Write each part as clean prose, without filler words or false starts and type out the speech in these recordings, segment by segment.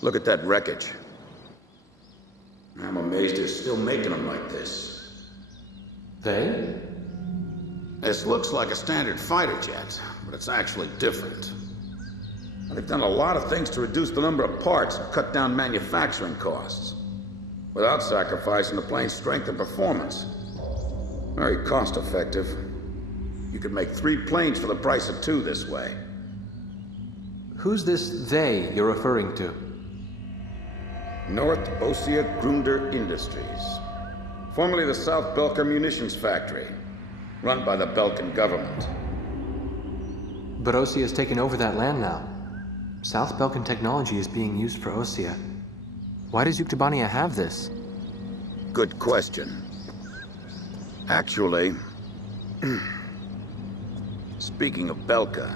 Look at that wreckage. I'm amazed they're still making them like this. They? This looks like a standard fighter jet, but it's actually different. They've done a lot of things to reduce the number of parts and cut down manufacturing costs, without sacrificing the plane's strength and performance. Very cost-effective. You could make 3 planes for the price of 2 this way. Who's this they you're referring to? North Osean Industries. Formerly the South Belka Munitions Factory, run by the Belkan government. But Osea has taken over that land now. South Belkan technology is being used for Osea. Why does Yuktobania have this? Good question. Actually, speaking of Belka,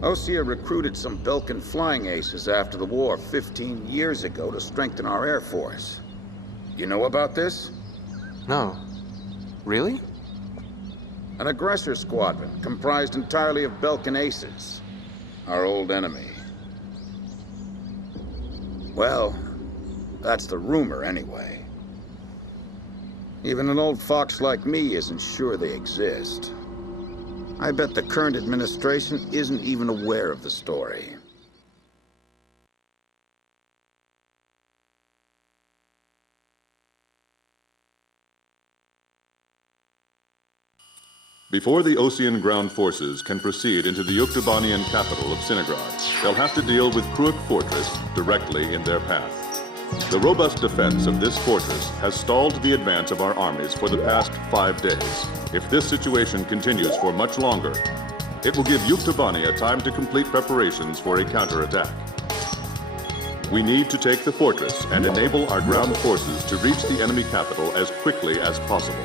Osea recruited some Belkan flying aces after the war 15 years ago to strengthen our Air Force. You know about this? No. Really? An aggressor squadron comprised entirely of Belkan aces, our old enemy. Well, that's the rumor anyway. Even an old fox like me isn't sure they exist. I bet the current administration isn't even aware of the story. Before the Osean ground forces can proceed into the Yuktobanian capital of Cinigrad, they'll have to deal with Cruik Fortress directly in their path. The robust defense of this fortress has stalled the advance of our armies for the past 5 days. If this situation continues for much longer, it will give Yuktobania time to complete preparations for a counterattack. We need to take the fortress and enable our ground forces to reach the enemy capital as quickly as possible.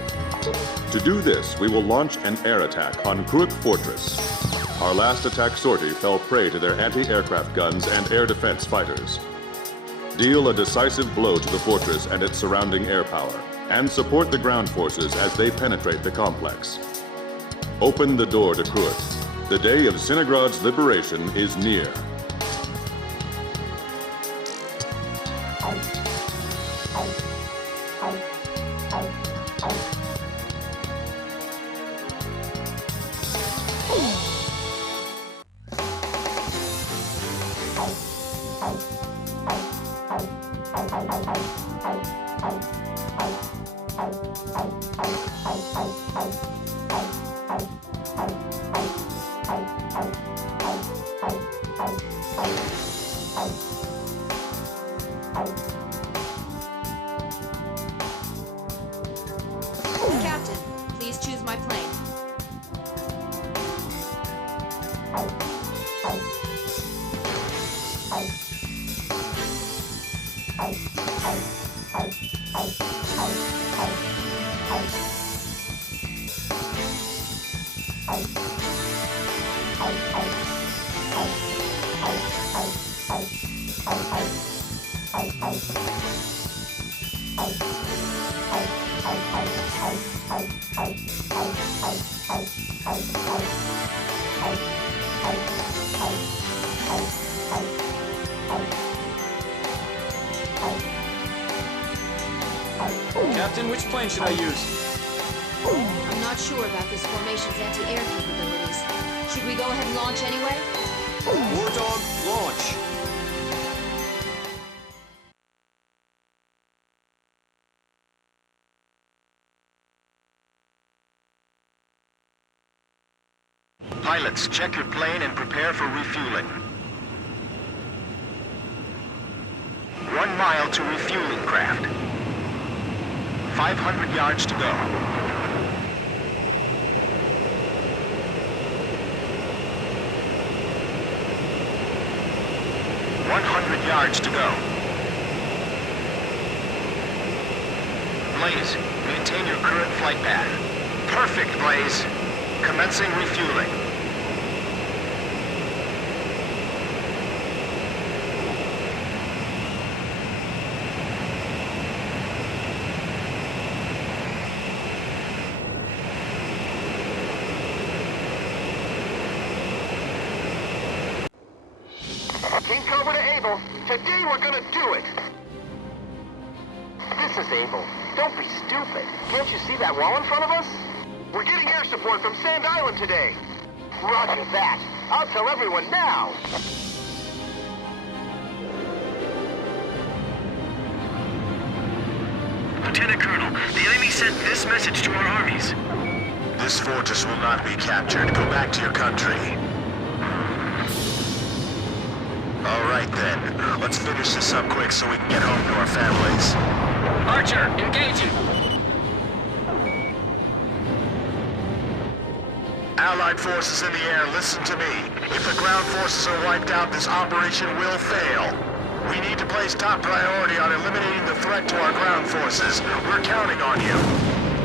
To do this, we will launch an air attack on Cruik Fortress. Our last attack sortie fell prey to their anti-aircraft guns and air defense fighters. Deal a decisive blow to the fortress and its surrounding air power, and support the ground forces as they penetrate the complex. Open the door to Cruik. The day of Cinigrad's liberation is near. Captain, please choose my plane. Captain, which plane should I use? I'm not sure about this formation's anti-air capabilities. Should we go ahead and launch anyway? Wardog, launch! Pilots, check your plane and prepare for refueling. 1 mile to refueling craft. 500 yards to go. 100 yards to go. Blaze, maintain your current flight path. Perfect, Blaze. Commencing refueling. King Cobra to Able. Today we're gonna do it. This is Able. Don't be stupid. Can't you see that wall in front of us? We're getting air support from Sand Island today. Roger that. I'll tell everyone now. Lieutenant Colonel, the enemy sent this message to our armies. This fortress will not be captured. Go back to your country. All right then. Let's finish this up quick so we can get home to our families. Archer, engaging. Allied forces in the air, listen to me. If the ground forces are wiped out, this operation will fail. We need to place top priority on eliminating the threat to our ground forces. We're counting on you.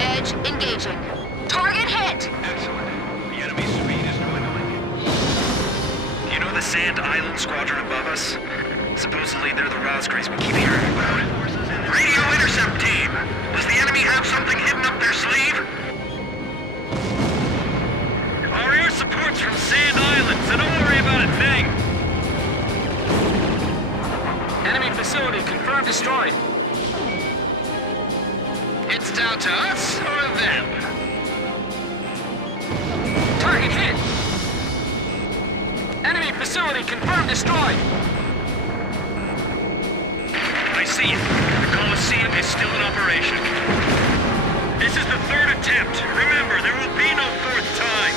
Edge engaging. Target hit! Excellent. The enemy's speed is dwindling. You know the Sand Island squadron above us? Supposedly they're the Rosgrays we keep hearing about. Radio intercept team! Does the enemy have something hidden up their sleeve? Our air support's from Sand Island, so don't worry about a thing. Enemy facility confirmed destroyed. It's down to us or them. Target hit! Enemy facility confirmed destroyed. I see it. The Coliseum is still in operation. This is the third attempt. Remember, there will be no fourth time.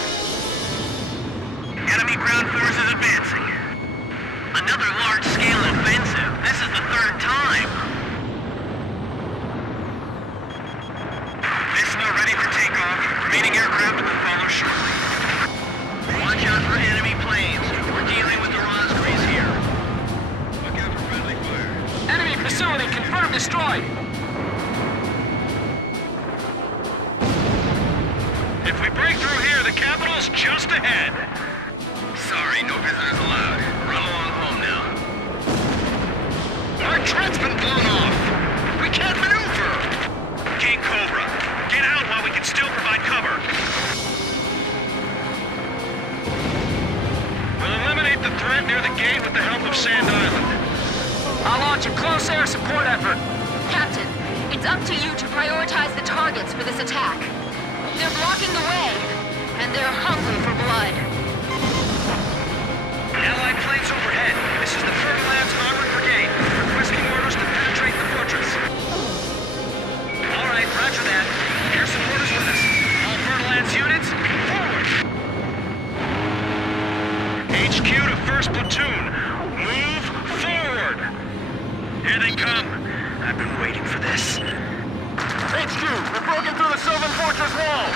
Enemy ground forces advancing. Another large-scale offensive. This is the third time. Missile ready for takeoff. Remaining aircraft will follow shortly. Watch out for enemy planes. We're dealing with the Rosgrays here. Look out for friendly fire. Enemy facility confirmed destroyed. If we break through here, the capital's just ahead. Sorry, no visitors allowed. Run along home now. Our turret's been blown off. We can't maneuver. King Cobra, get out while we can still provide cover. We'll eliminate the threat near the gate with the help of Sand Island. I'll launch a close air support effort. Captain, it's up to you to prioritize the targets for this attack. They're blocking the way, and they're hungry for blood. Allied planes overhead. This is the Fertilance Armored Brigade, requesting orders to penetrate the fortress. All right, roger that. Air support is with us. All Fertilance units, forward! HQ to 1st Platoon. Move forward! Here they come. I've been waiting for this. HQ, we're broken through the Sylvan Fortress wall!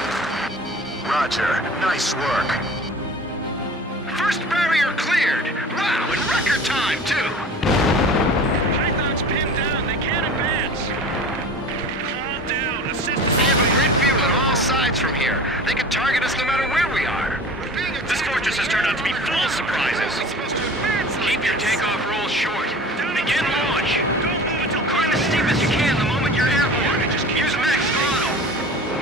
Roger. Nice work. First barrier cleared! Wow, in record time, too! Python's pinned down. They can't advance. Fall down. Assist us. We have a grid view on all sides from here. They can target us no matter where we are. This fortress has turned out to be full of surprises. Keep your takeoff rolls short. Begin launch. Don't move until climb as steep as you can the moment you're airborne. Use max throttle.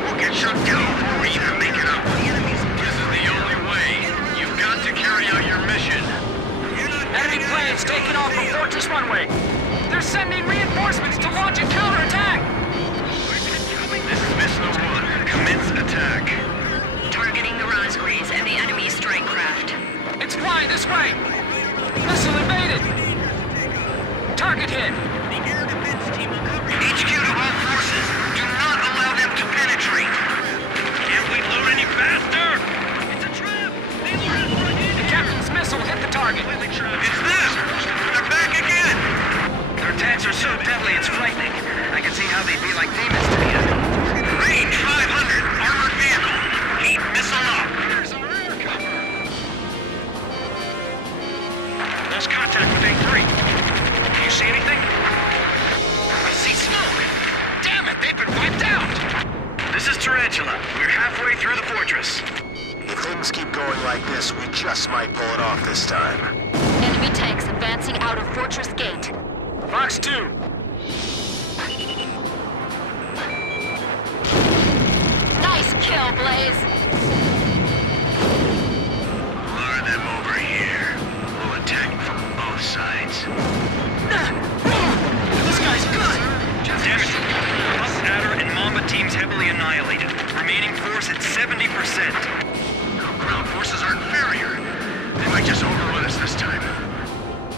We'll get shut down before we even make it up. This is the only way. You've got to carry out your mission. Enemy planes taking off from Fortress runway. They're sending reinforcements to launch a counterattack. This is Missile 1. Commence attack. Targeting the Rosgrays and the enemy strike craft. It's flying this way. Missile invaded. Target hit. HQ to all forces. Do not allow them to penetrate. Can't we load any faster? It's a trap. The captain's missile hit the target. It's them. They're back again. Their attacks are so deadly, it's frightening. I can see how they'd be like demons to the enemy. Range 500. Armored vehicle. Keep missile up. There's some rear cover. Lost contact with A3. Can you see anything? I see smoke. Damn it, they've been wiped out. This is Tarantula. We're halfway through the fortress. If things keep going like this, we just might pull it off this time. Enemy tanks advancing out of Fortress Gate. Fox 2. Nice kill, Blaze. Lure them over here. We'll attack from both This guy's good! Damn it. Puff Adder and Mamba teams heavily annihilated. Remaining force at 70%. Ground forces are inferior. They might just overrun us this time.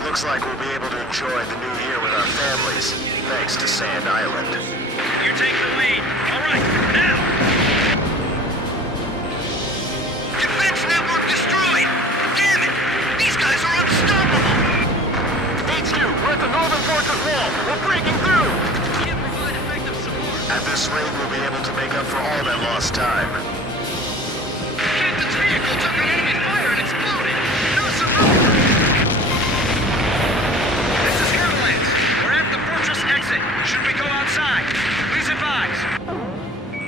Looks like we'll be able to enjoy the new year with our families, thanks to Sand Island. You take the lead. All right, now! Defense network destroyed! Damn it! These guys are unstoppable! HQ, we're at the northern fortress wall. We're breaking through! Can't provide effective support. At this rate, we'll be able to make up for all that lost time. Captain's vehicle took an enemy fire and exploded. No survivors. This is Herbalance. We're at the fortress exit. Should we go outside? Please advise.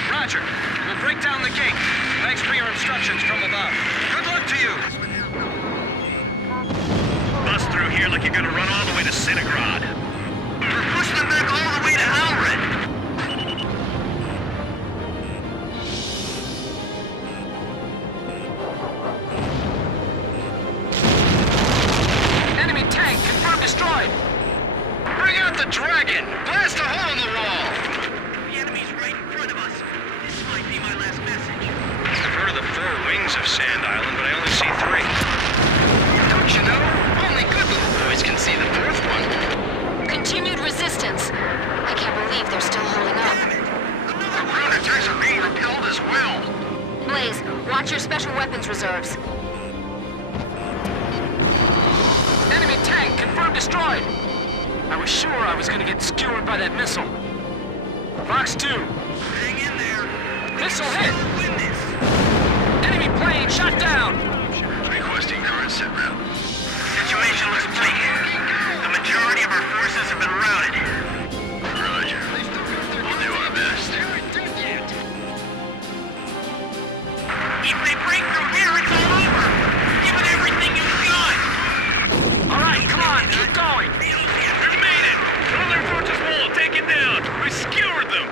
Roger. We'll break down the gate. Thanks for your instructions from above. Good luck to you. Bust through here like you're gonna run all the way to Cinigrad. We're pushing them back all the way to Alred. Enemy tank confirmed destroyed! Bring out the dragon! Blast a hole in the wall! The enemy's right in front of us. This might be my last message. I've heard of the 4 wings of Sand Island, but I only see 3. Don't you know? Only good little boys can see the 4th one. Continued resistance. I can't believe they're still holding up. The ground attacks are being repelled as well. Blaze, watch your special weapons reserves. Enemy tank confirmed destroyed! I was sure I was gonna get skewered by that missile. Fox 2. Hang in there. Missile hit! Win this. Enemy plane shot down! Requesting current set route. Situation looks bleak. The majority of our forces have been routed. Roger. We'll do our best. If they break through here, it's all over. Give it everything you've got. All right, come on, keep going! We've made it! Northern fortress wall, take it down! We skewered them!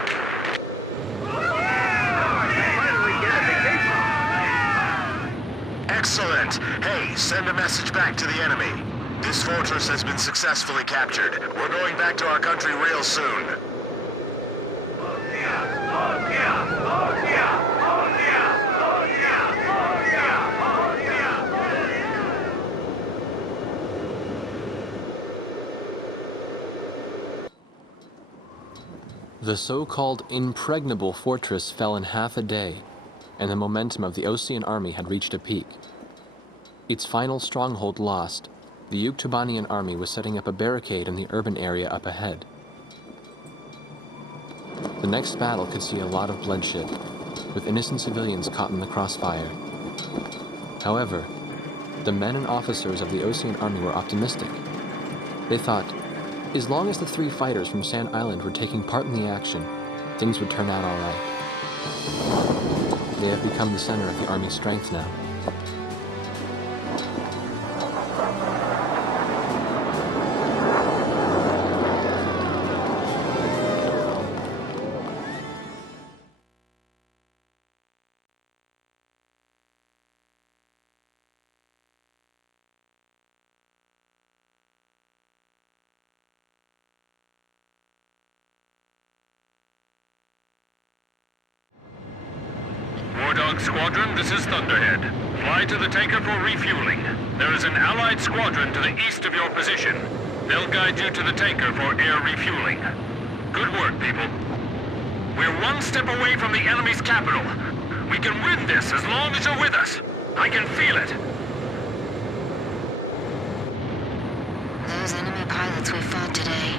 Excellent. Hey, send a message back to the enemy. This fortress has been successfully captured. We're going back to our country real soon. The so-called impregnable fortress fell in half a day, and the momentum of the Osean Army had reached a peak. Its final stronghold lost, the Yuktobanian Army was setting up a barricade in the urban area up ahead. The next battle could see a lot of bloodshed, with innocent civilians caught in the crossfire. However, the men and officers of the Osean Army were optimistic. They thought, as long as the 3 fighters from Sand Island were taking part in the action, things would turn out all right. They have become the center of the Army's strength now. Wardog Squadron, this is Thunderhead. Fly to the tanker for refueling. There is an Allied squadron to the east of your position. They'll guide you to the tanker for air refueling. Good work, people. We're 1 step away from the enemy's capital. We can win this as long as you're with us. I can feel it. Those enemy pilots we fought today.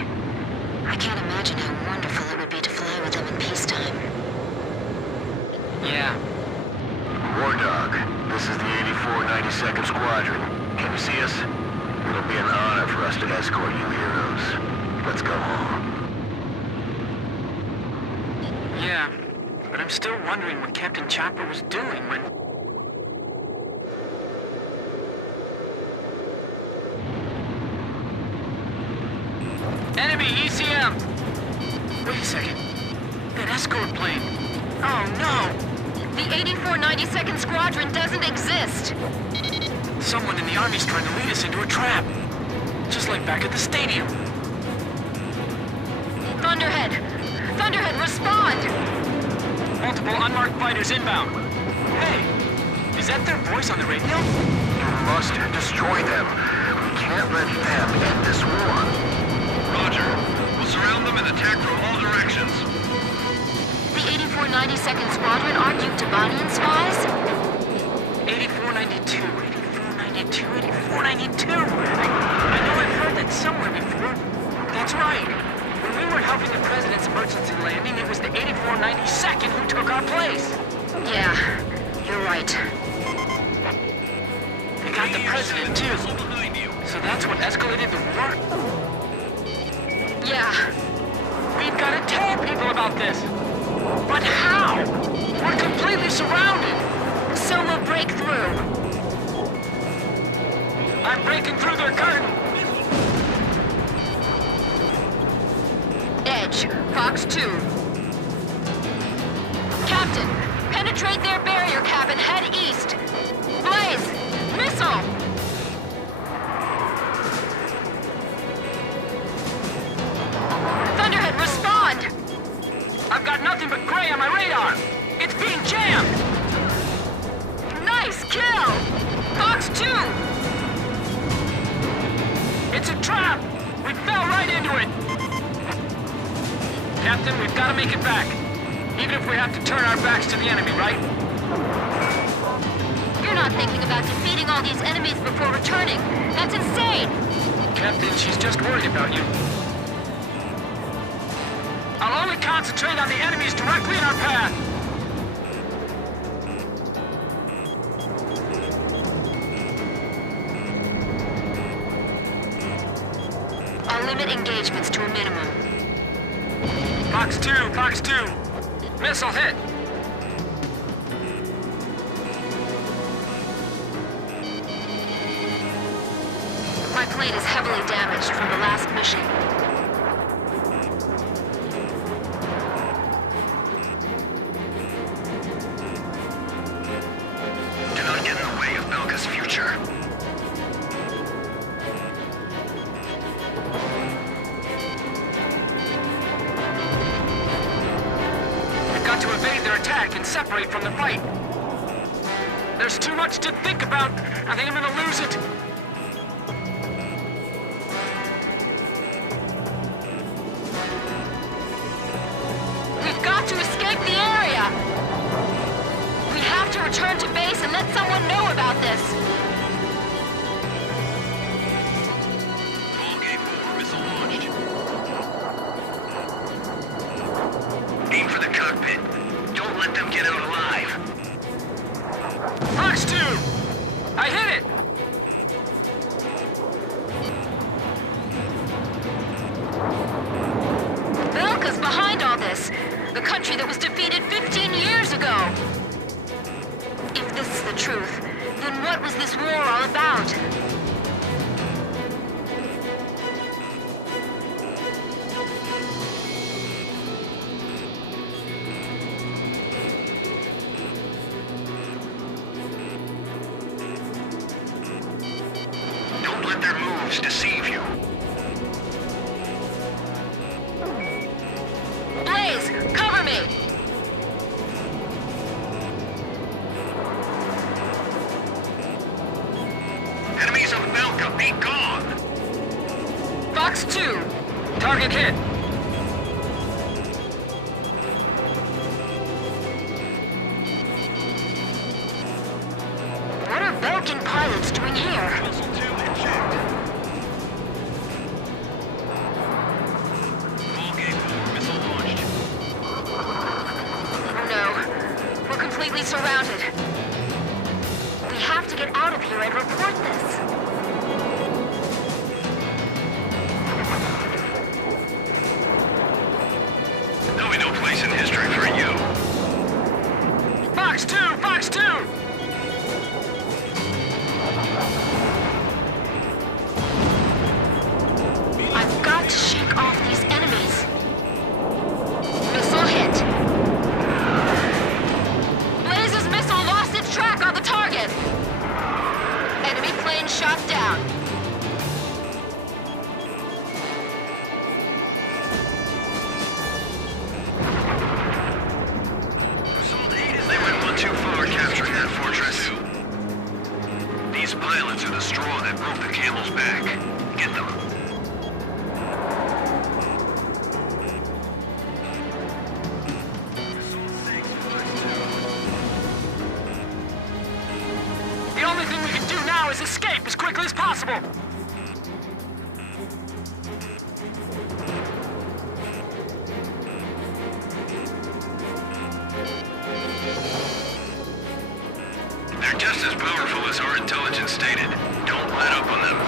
I can't imagine how wonderful it would be to fly with them in peacetime. Yeah. Wardog, this is the 8492nd Squadron. Can you see us? It'll be an honor for us to escort you heroes. Let's go home. Yeah, but I'm still wondering what Captain Chopper was doing when... Enemy ECM! Wait a second. That escort plane. Oh no! The 8492nd Squadron doesn't exist! Someone in the Army's trying to lead us into a trap. Just like deployed back at the stadium. Thunderhead! Thunderhead, respond! Multiple unmarked fighters inbound. Hey, is that their voice on the radio? You must destroy them. We can't let them end this war. Roger. We'll surround them and attack from all directions. The 8492nd Squadron aren't Yuktobanian spies? 8492, 8492, 8492. I know I've heard that somewhere before. That's right. When we were helping the President's emergency landing, it was the 8492nd who took our place. Yeah, you're right. They got the President, too. So that's what escalated the war? Yeah. We've got to tell people about this. But how? We're completely surrounded. So we'll break through. I'm breaking through their curtain. Edge, Fox 2. Captain, penetrate their barrier cap and head east. Blaze, missile! Thunderhead, respond! I've got nothing but gray on my radar. It's being jammed. Nice kill! Fox 2! It's a trap. We fell right into it. Captain, we've got to make it back. Even if we have to turn our backs to the enemy, right? You're not thinking about defeating all these enemies before returning. That's insane! Captain, she's just worried about you. I'll only concentrate on the enemies directly in our path. I'll limit engagements to a minimum. Fox 2, Fox 2. Missile hit. My plane is heavily damaged from the last mission. Do not get in the way of Belka's future. We've got to evade their attack and separate from the fight. There's too much to think about. I think I'm gonna lose it. We've got to escape the area! We have to return to base and let someone know about this! Wardog 4 missile launched. Aim for the cockpit. Don't let them get out alive. Fox 2! I hit it! Belka's behind all this! The country that was defeated 15 years ago! If this is the truth, then what was this war all about? Don't let their moves deceive you. Blaze, cover me! Enemies of Belka, be gone! Fox 2! Target hit. What are Belkan pilots doing here? Missile 2 inject. Wardog 4 missile launched. Oh no. We're completely surrounded. We have to get out of here and report this. There'll be no place in history for you. Fox 2! Fox 2! I've got to shake off these enemies. Missile hit. Blaze's missile lost its track on the target. Enemy plane shot down. quickly as possible! They're just as powerful as our intelligence stated. Don't let up on them.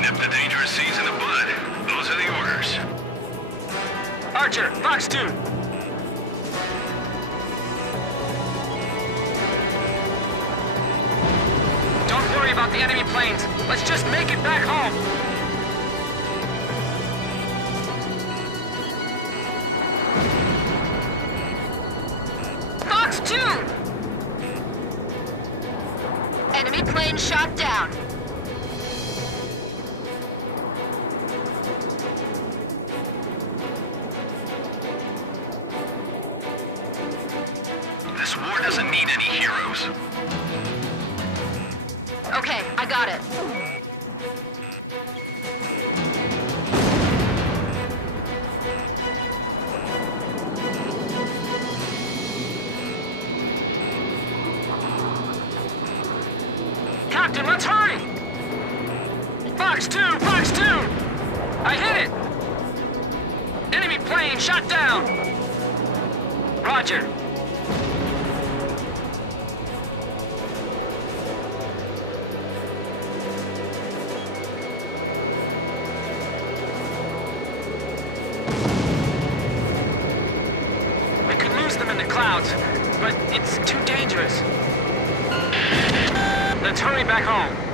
Nip the dangerous seeds in the bud. Those are the orders. Archer, Fox 2! Don't worry about the enemy planes. Let's just make it back home. Fox 2! Enemy plane shot down. This war doesn't need any heroes. Okay, I got it. Captain, let's hurry! Fox 2! Fox 2! I hit it! Enemy plane shot down! Roger. We could lose them in the clouds, but it's too dangerous. Let's hurry back home.